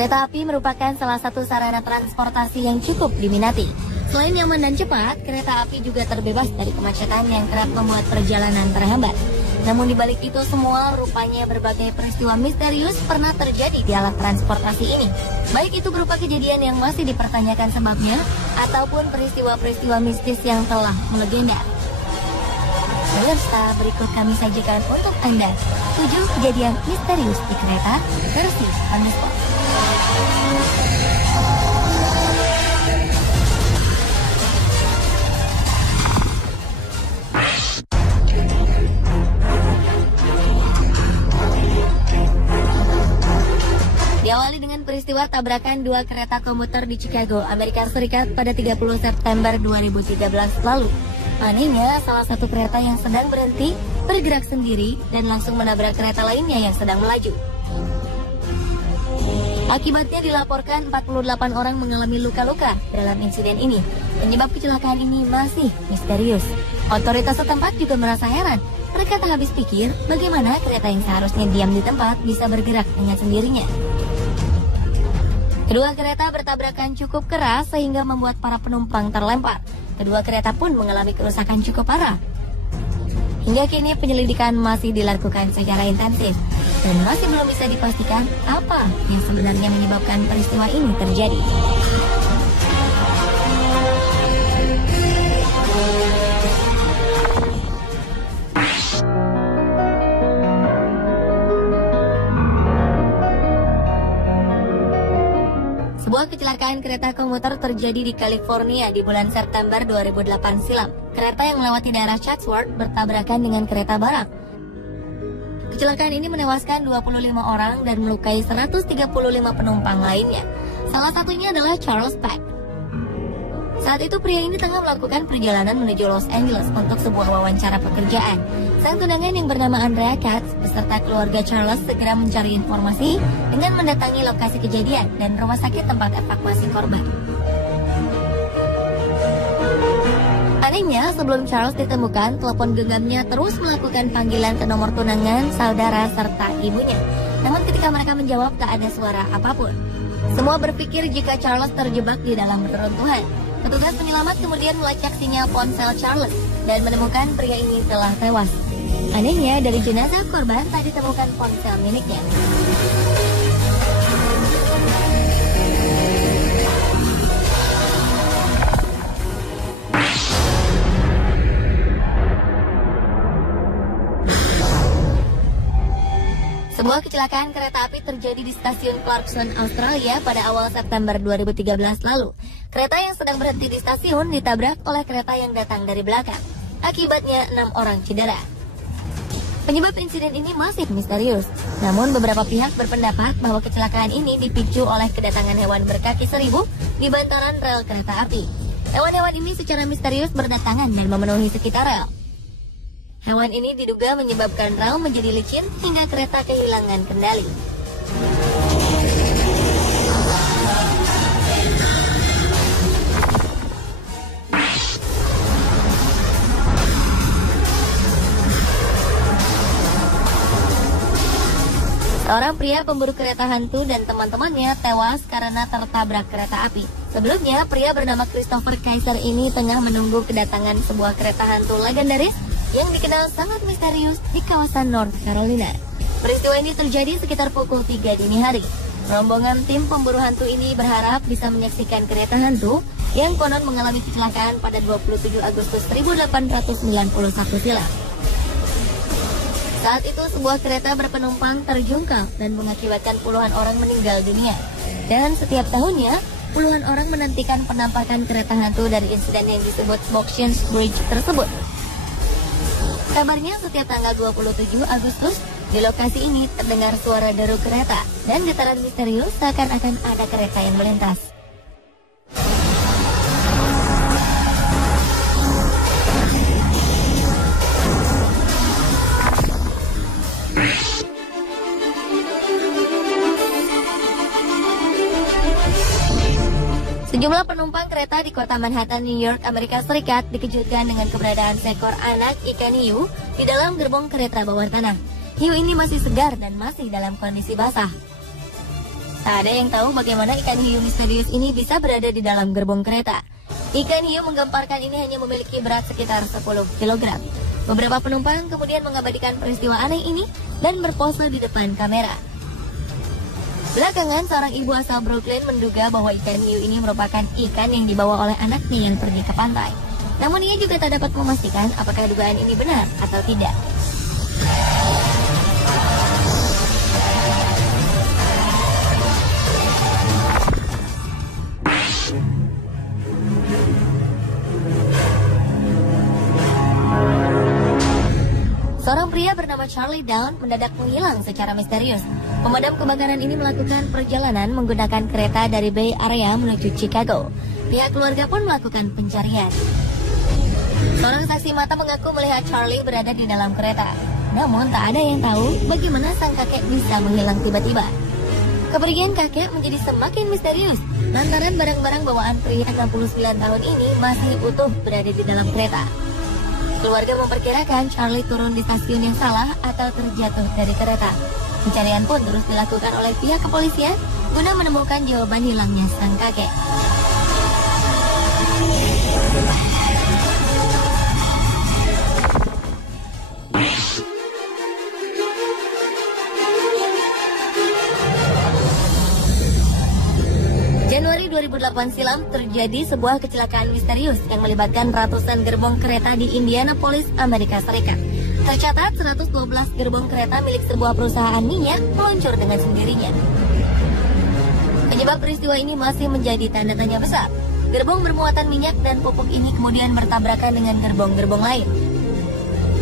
Kereta api merupakan salah satu sarana transportasi yang cukup diminati. Selain nyaman dan cepat, kereta api juga terbebas dari kemacetan yang kerap membuat perjalanan terhambat. Namun di balik itu semua, rupanya berbagai peristiwa misterius pernah terjadi di alat transportasi ini. Baik itu berupa kejadian yang masih dipertanyakan sebabnya, ataupun peristiwa-peristiwa mistis yang telah melegenda. Pemirsa, berikut kami sajikan untuk Anda 7 kejadian misterius di kereta versi On The Spot. Diawali dengan peristiwa tabrakan dua kereta komuter di Chicago, Amerika Serikat pada 30 September 2013 lalu. Anehnya, salah satu kereta yang sedang berhenti bergerak sendiri dan langsung menabrak kereta lainnya yang sedang melaju. Akibatnya dilaporkan 48 orang mengalami luka-luka dalam insiden ini. Penyebab kecelakaan ini masih misterius. Otoritas setempat juga merasa heran. Mereka tak habis pikir bagaimana kereta yang seharusnya diam di tempat bisa bergerak dengan sendirinya. Kedua kereta bertabrakan cukup keras sehingga membuat para penumpang terlempar. Kedua kereta pun mengalami kerusakan cukup parah. Hingga kini penyelidikan masih dilakukan secara intensif dan masih belum bisa dipastikan apa yang sebenarnya menyebabkan peristiwa ini terjadi. Sebuah kecelakaan kereta komuter terjadi di California di bulan September 2008 silam. Kereta yang melewati daerah Chatsworth bertabrakan dengan kereta barang. Kecelakaan ini menewaskan 25 orang dan melukai 135 penumpang lainnya. Salah satunya adalah Charles Peck. Saat itu pria ini tengah melakukan perjalanan menuju Los Angeles untuk sebuah wawancara pekerjaan. Sang tunangan yang bernama Andrea Katz beserta keluarga Charles segera mencari informasi dengan mendatangi lokasi kejadian dan rumah sakit tempat evakuasi korban. Anehnya, sebelum Charles ditemukan, telepon genggamnya terus melakukan panggilan ke nomor tunangan, saudara, serta ibunya. Namun ketika mereka menjawab, tak ada suara apapun. Semua berpikir jika Charles terjebak di dalam reruntuhan. Petugas penyelamat kemudian melacak sinyal ponsel Charles dan menemukan pria ini telah tewas. Anehnya, dari jenazah korban tak ditemukan ponsel miliknya. Sebuah kecelakaan kereta api terjadi di stasiun Clarkson, Australia pada awal September 2013 lalu. Kereta yang sedang berhenti di stasiun ditabrak oleh kereta yang datang dari belakang. Akibatnya 6 orang cedera. Penyebab insiden ini masih misterius. Namun beberapa pihak berpendapat bahwa kecelakaan ini dipicu oleh kedatangan hewan berkaki 1000 di bantaran rel kereta api. Hewan-hewan ini secara misterius berdatangan dan memenuhi sekitar rel. Hewan ini diduga menyebabkan rel menjadi licin hingga kereta kehilangan kendali. Seorang pria pemburu kereta hantu dan teman-temannya tewas karena tertabrak kereta api. Sebelumnya, pria bernama Christopher Kaiser ini tengah menunggu kedatangan sebuah kereta hantu legendaris yang dikenal sangat misterius di kawasan North Carolina. Peristiwa ini terjadi sekitar pukul 3 dini hari. Rombongan tim pemburu hantu ini berharap bisa menyaksikan kereta hantu yang konon mengalami kecelakaan pada 27 Agustus 1891 silam. Saat itu sebuah kereta berpenumpang terjungkal dan mengakibatkan puluhan orang meninggal dunia. Dan setiap tahunnya, puluhan orang menantikan penampakan kereta hantu dari insiden yang disebut Boxion's Bridge tersebut. Kabarnya setiap tanggal 27 Agustus, di lokasi ini terdengar suara deru kereta dan getaran misterius seakan-akan ada kereta yang melintas. Sejumlah penumpang kereta di kota Manhattan, New York, Amerika Serikat dikejutkan dengan keberadaan seekor anak ikan hiu di dalam gerbong kereta bawah tanah. Hiu ini masih segar dan masih dalam kondisi basah. Tak ada yang tahu bagaimana ikan hiu misterius ini bisa berada di dalam gerbong kereta. Ikan hiu menggemparkan ini hanya memiliki berat sekitar 10 kg. Beberapa penumpang kemudian mengabadikan peristiwa aneh ini dan berpose di depan kamera. Belakangan, seorang ibu asal Brooklyn menduga bahwa ikan hiu ini merupakan ikan yang dibawa oleh anaknya yang pergi ke pantai. Namun ia juga tak dapat memastikan apakah dugaan ini benar atau tidak. Seorang pria bernama Charlie Down mendadak menghilang secara misterius. Pemadam kebakaran ini melakukan perjalanan menggunakan kereta dari Bay Area menuju Chicago. Pihak keluarga pun melakukan pencarian. Seorang saksi mata mengaku melihat Charlie berada di dalam kereta. Namun tak ada yang tahu bagaimana sang kakek bisa menghilang tiba-tiba. Kepergian kakek menjadi semakin misterius lantaran barang-barang bawaan pria 69 tahun ini masih utuh berada di dalam kereta. Keluarga memperkirakan Charlie turun di stasiun yang salah atau terjatuh dari kereta. Pencarian pun terus dilakukan oleh pihak kepolisian guna menemukan jawaban hilangnya sang kakek. Januari 2008 silam terjadi sebuah kecelakaan misterius yang melibatkan ratusan gerbong kereta di Indianapolis, Amerika Serikat. Tercatat 112 gerbong kereta milik sebuah perusahaan minyak meluncur dengan sendirinya. Penyebab peristiwa ini masih menjadi tanda tanya besar. Gerbong bermuatan minyak dan pupuk ini kemudian bertabrakan dengan gerbong-gerbong lain.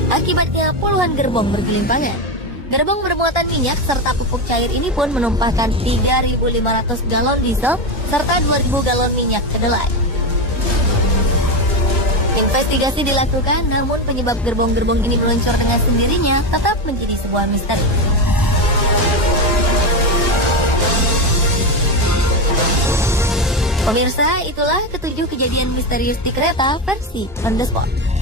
Akibatnya puluhan gerbong bergelimpangan. Gerbong bermuatan minyak serta pupuk cair ini pun menumpahkan 3.500 galon diesel serta 2.000 galon minyak kedelai. Investigasi dilakukan, namun penyebab gerbong-gerbong ini meluncur dengan sendirinya tetap menjadi sebuah misteri. Pemirsa, itulah ketujuh kejadian misterius di kereta versi On The Spot.